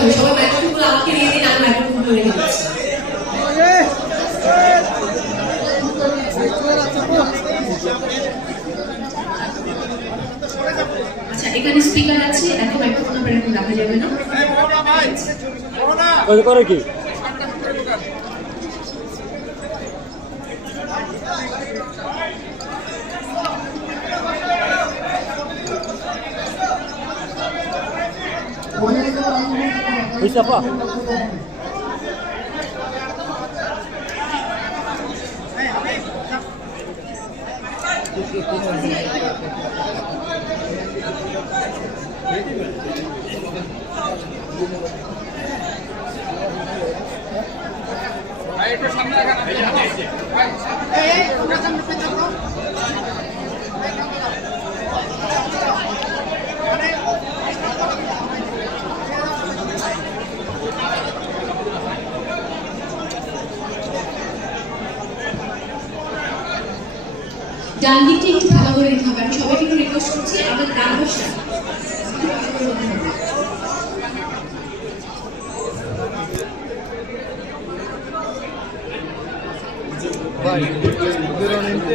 হবে সবাই মাইক্রোফোনগুলো আমাকে দিয়ে দিন আমি মাইক্রোফোন এখানে স্পিকার আছে এখন মাইক্রোফোন আপনার যাবে না করে কি 不知道。哎，这上面看的哎，这上面。ডান দিকটা একটু ভালো করে ঢাকা আমি সবাইকে একটু রিকোয়েস্ট করছি আমাদের ডান পাশটা Vai,